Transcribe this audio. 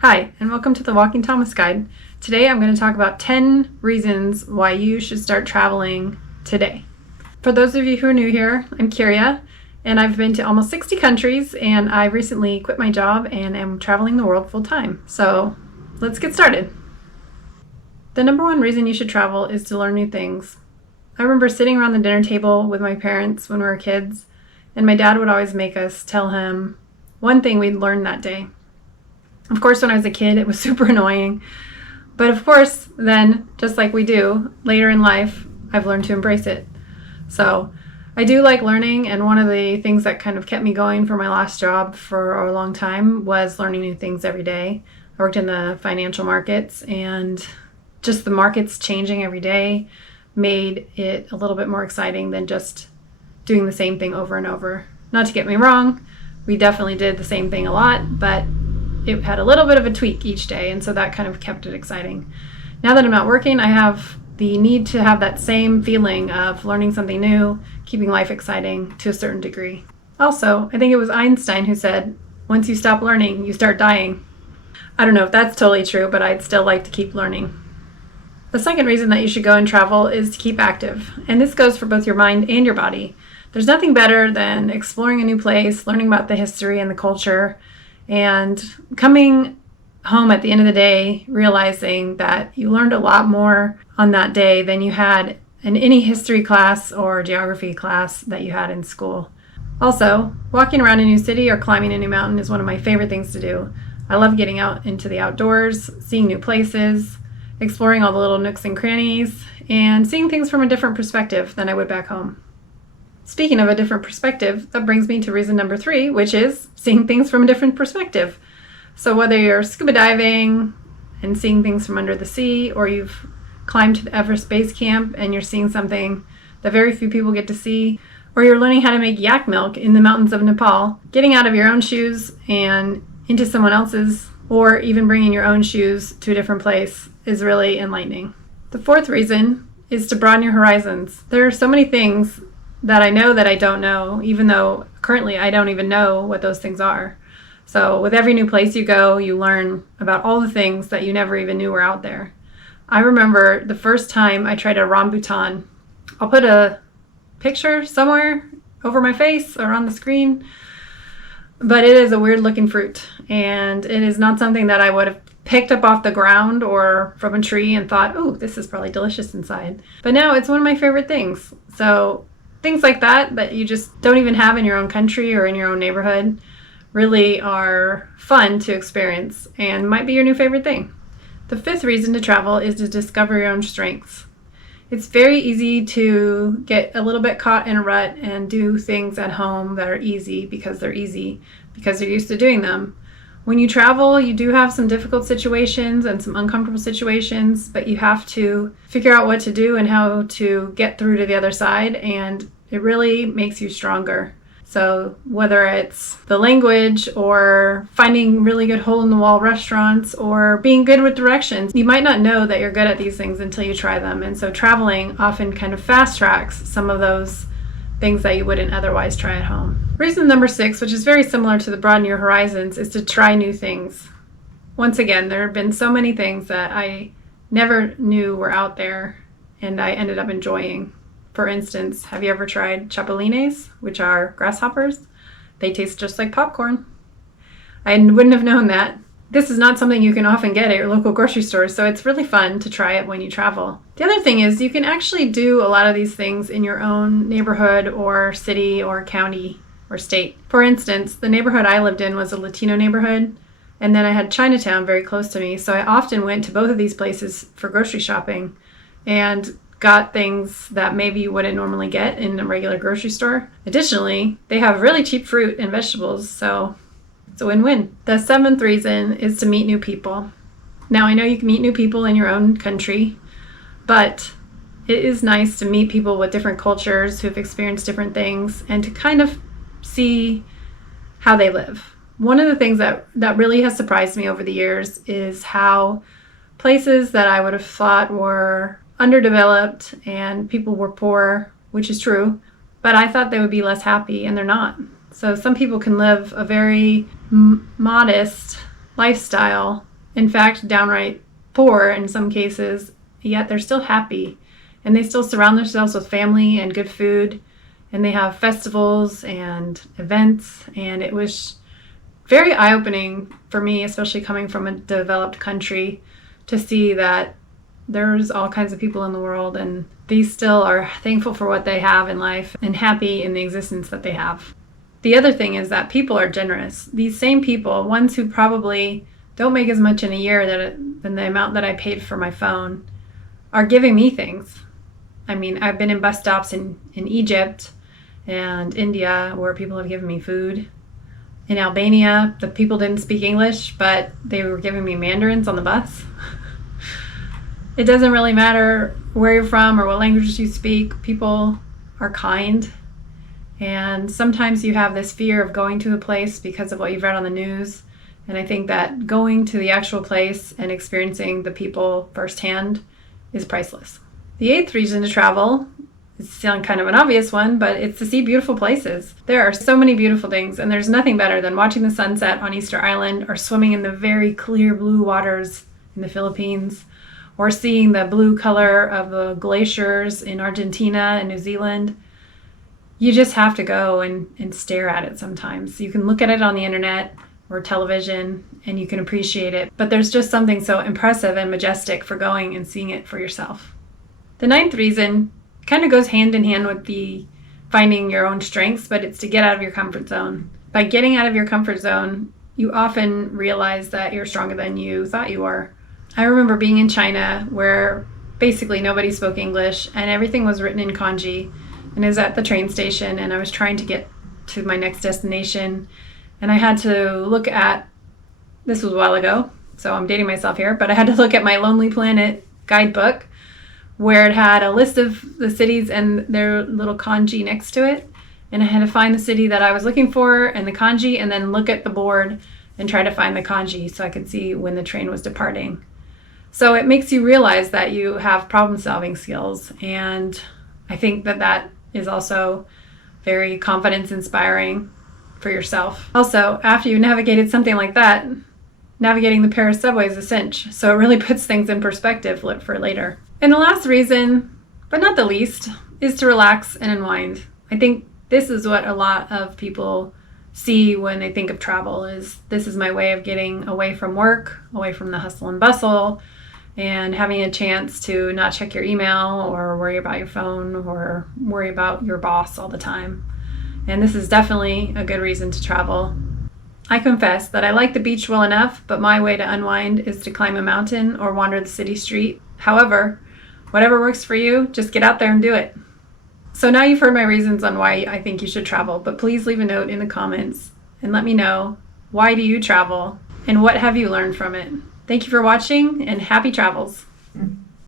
Hi, and welcome to the Walking Thomas Guide. Today I'm going to talk about 10 reasons why you should start traveling today. For those of you who are new here, I'm Kyria, and I've been to almost 60 countries, and I recently quit my job and am traveling the world full time. So let's get started. The number one reason you should travel is to learn new things. I remember sitting around the dinner table with my parents when we were kids, and my dad would always make us tell him one thing we'd learned that day. Of course, when I was a kid, it was super annoying. But of course, then, just like we do, later in life, I've learned to embrace it. So I do like learning, and one of the things that kind of kept me going for my last job for a long time was learning new things every day. I worked in the financial markets, and just the markets changing every day made it a little bit more exciting than just doing the same thing over and over. Not to get me wrong, we definitely did the same thing a lot, but it had a little bit of a tweak each day, and so that kind of kept it exciting. Now that I'm not working, I have the need to have that same feeling of learning something new, keeping life exciting to a certain degree. Also, I think it was Einstein who said, once you stop learning, you start dying. I don't know if that's totally true, but I'd still like to keep learning. The second reason that you should go and travel is to keep active, and this goes for both your mind and your body. There's nothing better than exploring a new place, learning about the history and the culture, and coming home at the end of the day realizing that you learned a lot more on that day than you had in any history class or geography class that you had in school. Also, walking around a new city or climbing a new mountain is one of my favorite things to do. I love getting out into the outdoors, seeing new places, exploring all the little nooks and crannies, and seeing things from a different perspective than I would back home. Speaking of a different perspective, that brings me to reason number 3, which is seeing things from a different perspective. So whether you're scuba diving and seeing things from under the sea, or you've climbed to the Everest Base Camp and you're seeing something that very few people get to see, or you're learning how to make yak milk in the mountains of Nepal, getting out of your own shoes and into someone else's, or even bringing your own shoes to a different place is really enlightening. The fourth reason is to broaden your horizons. There are so many things that I know that I don't know, even though currently I don't even know what those things are. So with every new place you go, you learn about all the things that you never even knew were out there. I remember the first time I tried a rambutan. I'll put a picture somewhere over my face or on the screen, but it is a weird looking fruit, and it is not something that I would have picked up off the ground or from a tree and thought, oh, this is probably delicious inside. But now it's one of my favorite things. So things like that you just don't even have in your own country or in your own neighborhood really are fun to experience and might be your new favorite thing. The fifth reason to travel is to discover your own strengths. It's very easy to get a little bit caught in a rut and do things at home that are easy because they're used to doing them. When you travel, you do have some difficult situations and some uncomfortable situations, but you have to figure out what to do and how to get through to the other side, and it really makes you stronger. So whether it's the language or finding really good hole-in-the-wall restaurants or being good with directions, you might not know that you're good at these things until you try them. And so traveling often kind of fast-tracks some of those things that you wouldn't otherwise try at home. Reason number 6, which is very similar to the broaden your horizons, is to try new things. Once again, there have been so many things that I never knew were out there and I ended up enjoying. For instance, have you ever tried chapulines, which are grasshoppers? They taste just like popcorn. I wouldn't have known that. This is not something you can often get at your local grocery store, so it's really fun to try it when you travel. The other thing is you can actually do a lot of these things in your own neighborhood or city or county or state. For instance, the neighborhood I lived in was a Latino neighborhood, and then I had Chinatown very close to me, so I often went to both of these places for grocery shopping and got things that maybe you wouldn't normally get in a regular grocery store. Additionally, they have really cheap fruit and vegetables, so it's a win-win. The 7th reason is to meet new people. Now, I know you can meet new people in your own country, but it is nice to meet people with different cultures who've experienced different things and to kind of see how they live. One of the things that really has surprised me over the years is how places that I would have thought were underdeveloped and people were poor, which is true, but I thought they would be less happy, and they're not. So some people can live a very modest lifestyle in fact, downright poor in some cases, yet they're still happy. And they still surround themselves with family and good food. And they have festivals and events. And it was very eye-opening for me, especially coming from a developed country, to see that there's all kinds of people in the world and these still are thankful for what they have in life and happy in the existence that they have. The other thing is that people are generous. These same people, ones who probably don't make as much in a year than the amount that I paid for my phone, are giving me things. I mean, I've been in bus stops in Egypt and India where people have given me food. In Albania, the people didn't speak English, but they were giving me mandarins on the bus. It doesn't really matter where you're from or what languages you speak. People are kind. And sometimes you have this fear of going to a place because of what you've read on the news. And I think that going to the actual place and experiencing the people firsthand is priceless. The 8th reason to travel, it sounds kind of an obvious one, but it's to see beautiful places. There are so many beautiful things, and there's nothing better than watching the sunset on Easter Island or swimming in the very clear blue waters in the Philippines, or seeing the blue color of the glaciers in Argentina and New Zealand. You just have to go and stare at it sometimes. You can look at it on the internet or television and you can appreciate it, but there's just something so impressive and majestic for going and seeing it for yourself. The 9th reason kind of goes hand in hand with the finding your own strengths, but it's to get out of your comfort zone. By getting out of your comfort zone, you often realize that you're stronger than you thought you were. I remember being in China where basically nobody spoke English and everything was written in kanji, and I was at the train station and I was trying to get to my next destination, and I had to look at, this was a while ago, so I'm dating myself here, but I had to look at my Lonely Planet guidebook where it had a list of the cities and their little kanji next to it, and I had to find the city that I was looking for and the kanji, and then look at the board and try to find the kanji so I could see when the train was departing. So it makes you realize that you have problem-solving skills, and I think that that is also very confidence-inspiring for yourself. Also, after you navigated something like that, navigating the Paris subway is a cinch, so it really puts things in perspective for later. And the last reason, but not the least, is to relax and unwind. I think this is what a lot of people see when they think of travel, is this is my way of getting away from work, away from the hustle and bustle, and having a chance to not check your email or worry about your phone or worry about your boss all the time. And this is definitely a good reason to travel. I confess that I like the beach well enough, but my way to unwind is to climb a mountain or wander the city street. However, whatever works for you, just get out there and do it. So now you've heard my reasons on why I think you should travel, but please leave a note in the comments and let me know, why do you travel and what have you learned from it? Thank you for watching and happy travels.